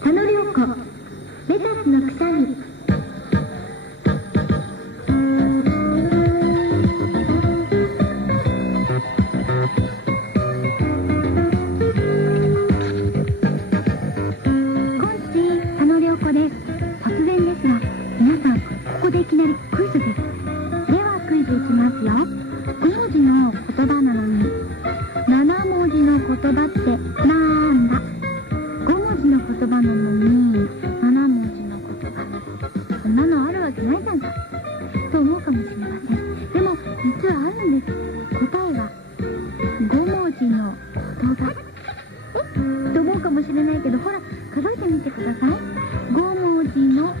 佐野涼子、レタスのくしゃみ。突然ですが、皆さん、ここでいきなりクイズです。ではクイズいきますよ。5文字の言葉なのに7文字の言葉ってなんだ。5文字の言葉なのに7文字の言葉、そんなのあるわけないじゃんかと思うかもしれません。でも実はあるんです。答えは5文字の言葉と思うかもしれないけど、ほら数えてみてください。5文字の